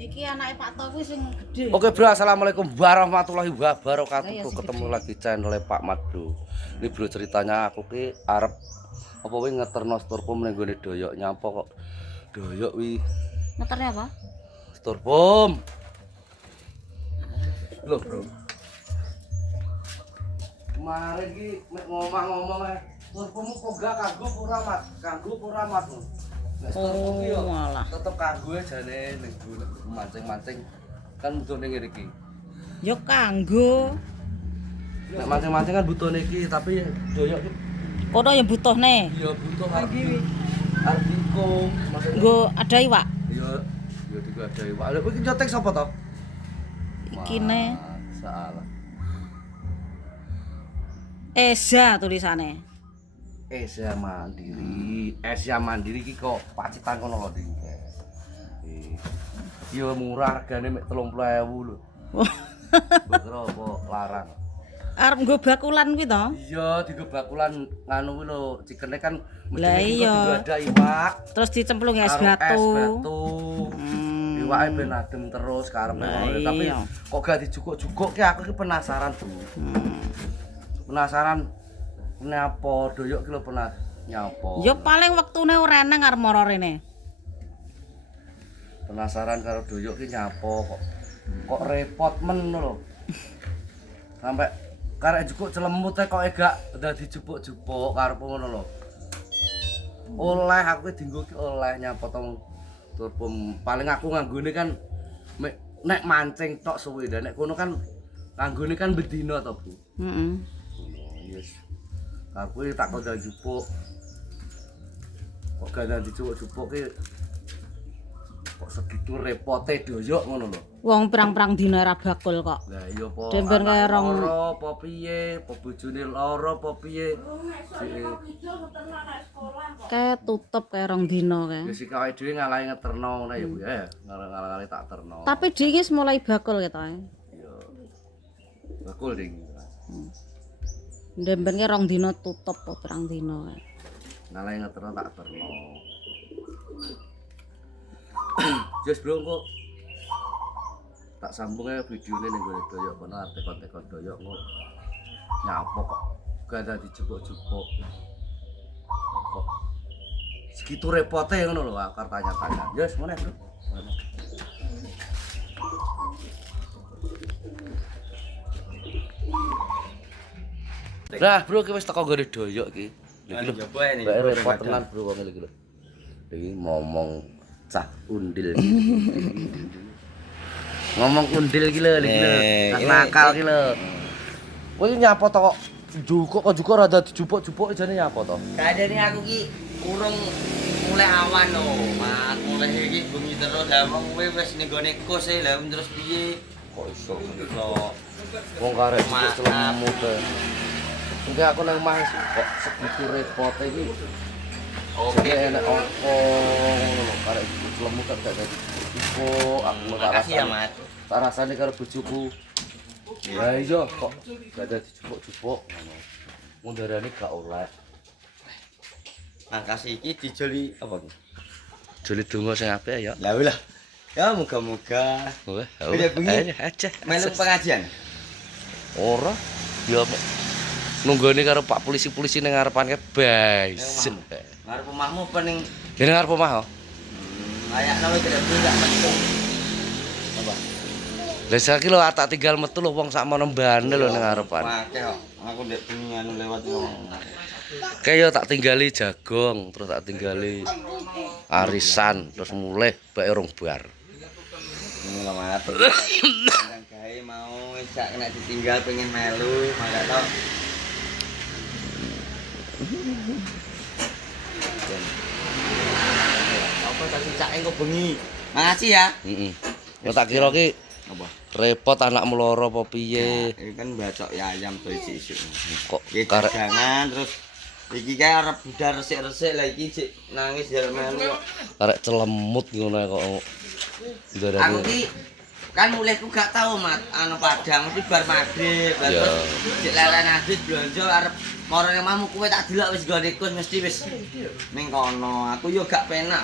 Iki anake Pak To kuwi sing gedhe. Oke bro, assalamualaikum warahmatullahi wabarakatuh. Ketemu lagi channel Pak Mat bro. Ini bro ceritanya aku ki arep apa wi ngeterno storpom ning gone doyok nyapa kok. Doyok wi. Ngeterne apa? Storpom. Loh bro. Kemarin ki mek ngomong-ngomong storpommu kok gak kanggo ora Mas? Kanggo ora Mas? Oh, malah. Tetep kanggo jane ning mancing-mancing kan butuh ning ngene iki. Yo kanggo. Nek mancing-mancing kan butuh iki tapi doyok ki Kono ya butuhne. iya butuh lagi. Artiko maksudnya. Nggo ada iwak. Iya, ya juga ada iwak. Lha kowe iki nyotek sapa to? Iki ne Salah. Eza tulisane. Asia Mandiri. Asia Mandiri iki kok Pacitan kono lho, Ding. Iya murah regane mek 30.000 lho. Bekro apa larang. Arep nggo bakulan kuwi to? Iya, digo bakulan nganu kuwi lho, cikene kan Lah iya. digo ada iwak. Terus dicemplung es Karo batu. Es batu. Iwake ben adem terus karepe ngono. Tapi iya. kok gak dijukuk-jukuk ki aku ki penasaran, Bro. Penasaran nyapa doyok ki lho pernah nyapa. Yo paling wektune ora eneng arep mara rene. Penasaran karo doyok ki nyapa kok repot men lho. Sampai karek jukuk celemut kok gak dadi jupuk-jupuk karepku ngono lho. Oleh aku dienggo ki oleh nyapa to turpum. Paling aku nganggone kan nek mancing tok suwe nek kono kan nganggone kan bedino to, Bu. Heeh. Yes. Aku tak kandha jupuk. Kok gak dadi jupuk-jupuk ki kok segitu repote doyok ngono lho. Wong pirang-pirang dina ra bakul kok. Lah iya po. Demben kaya rong loro apa piye? Apa bojone loro apa piye? kae tutup kaya rong dina kae. Ya sik awake dhewe ngalahi ngeterno ngono ya Bu ya. Ngalah-ngalah tak terno. Tapi dhewe wis mulai bakul ketoke. Iya. Bakul ding. Demben ki rong dina tutup apa pirang dina kae. Ngalahi ngeterno tak terno. Jos bro kok tak sambung aja videonya nih gue doyok kono tekon-tekon doyok kok nyapa kok gak ada dijebok-jebok kok segitu repotnya ngono lho akar tanya-tanya. Yes, mana bro? Nah, bro ki wis teko ngene doyok ki. Iki lho. Repot tenan bro wong iki lho. Iki ngomong cah undil. Ngomong undil iki lho, iki lho. Nakal iki lho. Kowe nyapa to kok jukuk kok juga rada dijupuk-jupuk jane nyapa to? Kadene aku ki urung mulai awan lho, Mas. Mulai iki bengi terus lah wong kowe wis ning gone kos e lah terus piye? Kok iso ngono. Wong karek jupuk celemut. Mungkin aku nang omah kok segitu repote iki. Oke, enak opo ngono lho, karek jupuk celemut kan gak dadi jupuk. Aku tak Makasih ya, Mas. Tak rasane karo bojoku. Ya iya kok gak ada dijupuk-jupuk ngono. Mundarane gak oleh. Makasih iki dijoli apa ki? Joli donga sing apik ya. Lah lah. Ya moga-moga Wah, Udah bengi? aja. melu pengajian. Ora. Ya nunggone karo Pak polisi-polisi ning ngarepan bais. Ngarep omahmu pening Dene ngarep omah. ayakno wis tidak enggak penting. Apa? Lah saiki lho tak tinggal metu lho wong sak mono mbane lho ning ngarepan. Akeh kok. Aku ndek bengi anu lewat ngomong. Kayak tak tinggali jagung, terus tak tinggali arisan, terus mulai bae rong bar. Ini lho Mas. Kadang gawe mau sak kena ditinggal pengen melu, maka tau. Apa tak cicake engko bengi. Makasih ya. Heeh. Yo tak kira ki Apa? repot anakmu loro apa piye. Ini kan bacok ya ayam tuh isik-isik. Kok Iki karek dagangan terus iki kae arep budal resik-resik lah iki sik nangis jaluk melu kok. karek celemut ngono kok. Aku ki kan mulihku gak tau Mat anu Padang mesti bar magrib Ya. terus sik lelen adit blonjo arep marane omahmu kowe tak delok wis gone kos mesti wis ning kono. Aku yo gak penak.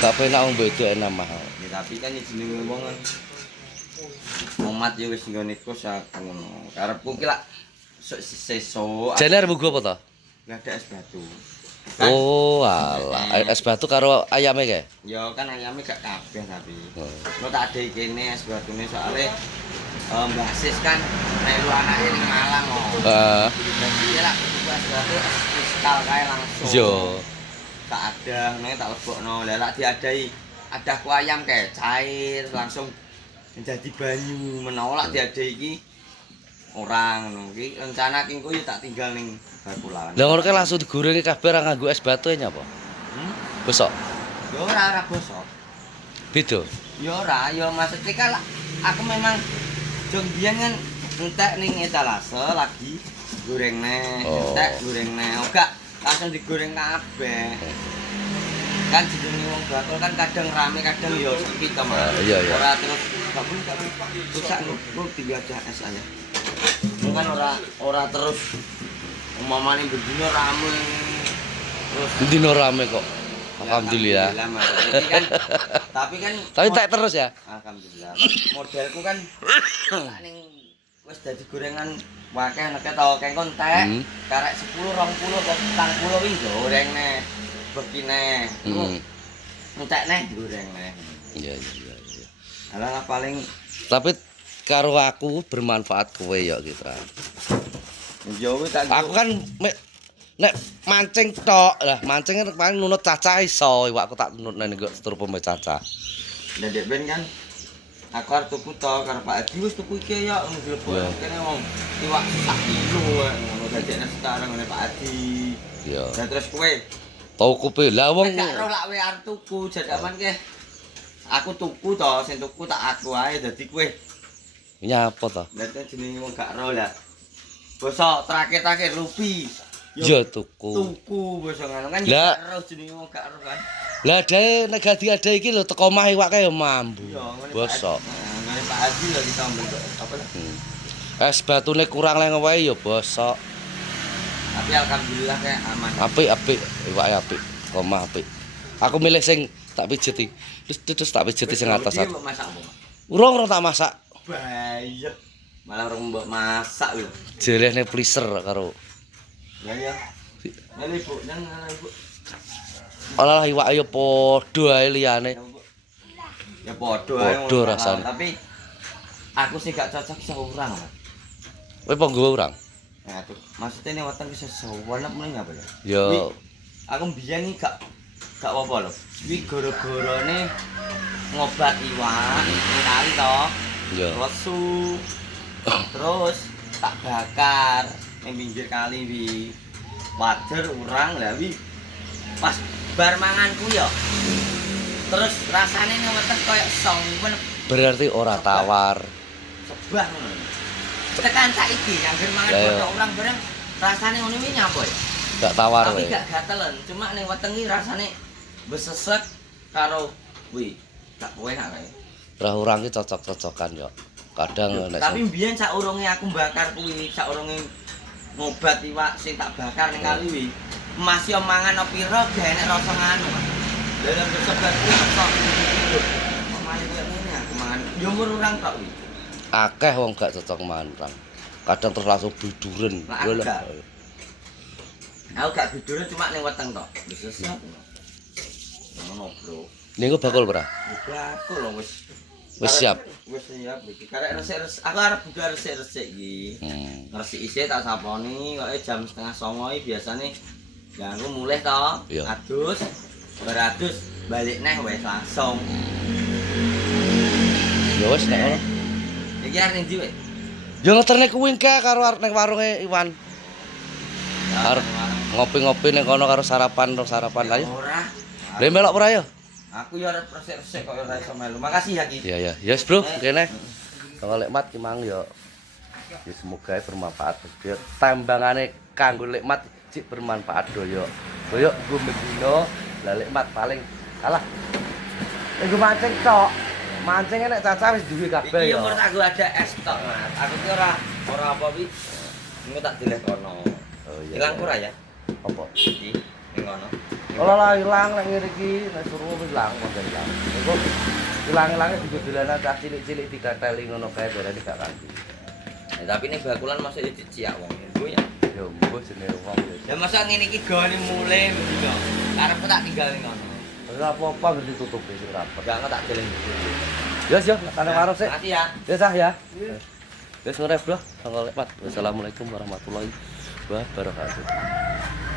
Gak penak wong beda enak mahal. Ya tapi kan jenenge wong kan Muhammad ya wis nggone kos aku ngono. Karepku ki lak sesuk Jane arep mugo apa to? enggak ada es batu. Oh, alah. Es batu karo ayame kae. Ya kan ayame gak kabeh tapi. Oh. Lo tak ada kene es batune soalnya Mbah Sis kan melu anake ning Malang kok. Heeh. Jadi ya lak buku es batu es kristal kae langsung. Yo. Tak ada, neng tak lebokno. Lah lak diadai adah ku ayam kae cair langsung menjadi banyu. Menawa lak diadai iki orang ngono iki rencana ki engko yo tak tinggal ning Bakulan. Lah ngono kae langsung digoreng kabeh ra nganggo es batu nyapa? Besok. Yo ora bosok. Beda. Yo ora, yo maksudnya kan aku memang jong biyen kan entek ning etalase lagi goreng neh, entek goreng neh. Ora langsung digoreng kabeh. Kan jenenge wong bakul kan kadang rame kadang yo sepi to, Mas. Iya. Ora terus gak rusak lu tinggal aja es aja. Kan ora terus umpamane bendino rame terus Dino rame kok. Alhamdulillah. Mas. Jadi kan Tapi tak terus ya. Alhamdulillah. Modelku kan ning wis dadi gorengan wakeh nek tau kengkon tek karek 10 20 atau 40 wing goreng neh. Begine. Entek neh goreng neh. Iya. Alah paling Tapi karo aku bermanfaat kowe ya gitu. yo wis tak Aku kan nek mancing tok lah, mancing kan paling nunut cacah iso, iwakku tak nunut nang nggo setur pome cacah. Lah dek ben kan aku arep tuku to karo Pak Adi wis tuku iki ya nglebok kene wong iwak sak kilo ngono dadekne sekarang ngene Pak Adi. Iya. Lah terus kowe Tau kupe lah wong gak roh lak kowe arep tuku jadaman ke aku tuku to sing tuku tak aku ae dadi kowe nyapa to? lah jenenge wong gak roh lah. Bosok terakhir Lupi. Ya tuku. Tuku bosok ngono kan Lah. gak roh jenenge wong gak roh kan. Lah dae nek gak diada iki lho teko omah iwake ya mambu. Iya ngene Bosok. Ngene Pak Adi lho disambel kok apa lah. Es batune kurang leng wae ya bosok. Tapi alhamdulillah kayak aman. Apik, iwake apik. Omah apik. Aku milih sing tak pijeti. Terus tak pijeti sing atas. Iki mbok masak apa? Urung tak masak. Bayet. Malah orang mbok masak lho. Jelehne pleaser karo Ya. Nang Ibu, nang Ibu. olah iwake ya padha ae liyane. Ya padha ae. Padha rasane. Tapi aku sih gak cocok seorang. Kowe apa nggawa urang? Nah, tuh, maksudnya ini weteng bisa sewarna meneng apa ya? Ya Aku biyen iki gak apa-apa lho. Iki gara-garane ngobat iwak kali to. ya. Lesu. Terus tak bakar ning pinggir kali wi. Wader urang lah wi. Pas bar manganku ya. Terus rasane ning weteng koyo song Berarti ora tawar. sebah ngono. Tekan saiki anggere mangan kodok urang bareng rasane ngono wi nyapa ya? Gak tawar Tapi wae. gak gatelen, cuma ning weteng iki rasane besesek karo wi. Gak enak kae. Rah urang ki cocok-cocokan yo. Kadang nek Tapi mbiyen saurunge aku bakar kuwi, saurunge ngobat iwak sing tak bakar ning kali wi. Mas yo mangan opo pira gak enek rasa nganu. Dalam besebat kuwi kok. Pemane koyo ngene aku mangan. Yo umur urang tok wi. akeh wong gak cocok mantrang. Kadang terus langsung biduren. Lah, aku gak. Aku gak biduran cuma ning weteng tok. Wis siap. Ngono, Bro. Niku bakul ora? Aku lho wis Wis siap. Wis siap iki. Karek resik-resik. Aku arep buka resik-resik iki. Resik isih tak saponi kok jam 8:30 iki biasane ya aku mulih to. Iya. Adus. Beradus balik neh wis langsung. Ya wis nek ngono. Iki arep ndi wis? Ya ngeterne kuwi engke karo arep ning warunge Iwan. Arep ngopi-ngopi ning kono karo sarapan lah ya. Ora. Lha melok ora ya? Aku ya arep resik-resik kok ora iso melu. Makasih ya Ki. Iya ya. Yes, Bro, kene. Kalau lekmat ki mang ya. Ya semoga bermanfaat. Ya tambangane kanggo lekmat cik bermanfaat doyo. Doyo nggo mendino lah lekmat paling kalah. Nggo mancing tok. Mancing nek cacah wis duwe kabeh Iki ya. umur aku ada es tok, Mas. Aku ki ora apa wi. Engko tak dileh kono. Oh iya. Ilang pura ya? Apa? Iki ning kono. Kalau lah hilang nek ngene iki nek suruh wis ilang kok ilang. Engko ilang-ilange dijodolan cah cilik-cilik digateli ngono kae berarti gak kanthi. Tapi ini bakulan masih diciak wong. Yo ya. Ya mbok jenenge wong ya. Ya masa ngene iki gone mulai gitu. Karepku tak tinggal ning ngono. Ora apa-apa ngerti tutupe sing rapet. Enggak tak deleng. Yo yo karo warung sik. Mati ya. Ya sah ya. Wis ngrep bro. Tanggal 4. Wassalamualaikum warahmatullahi wabarakatuh.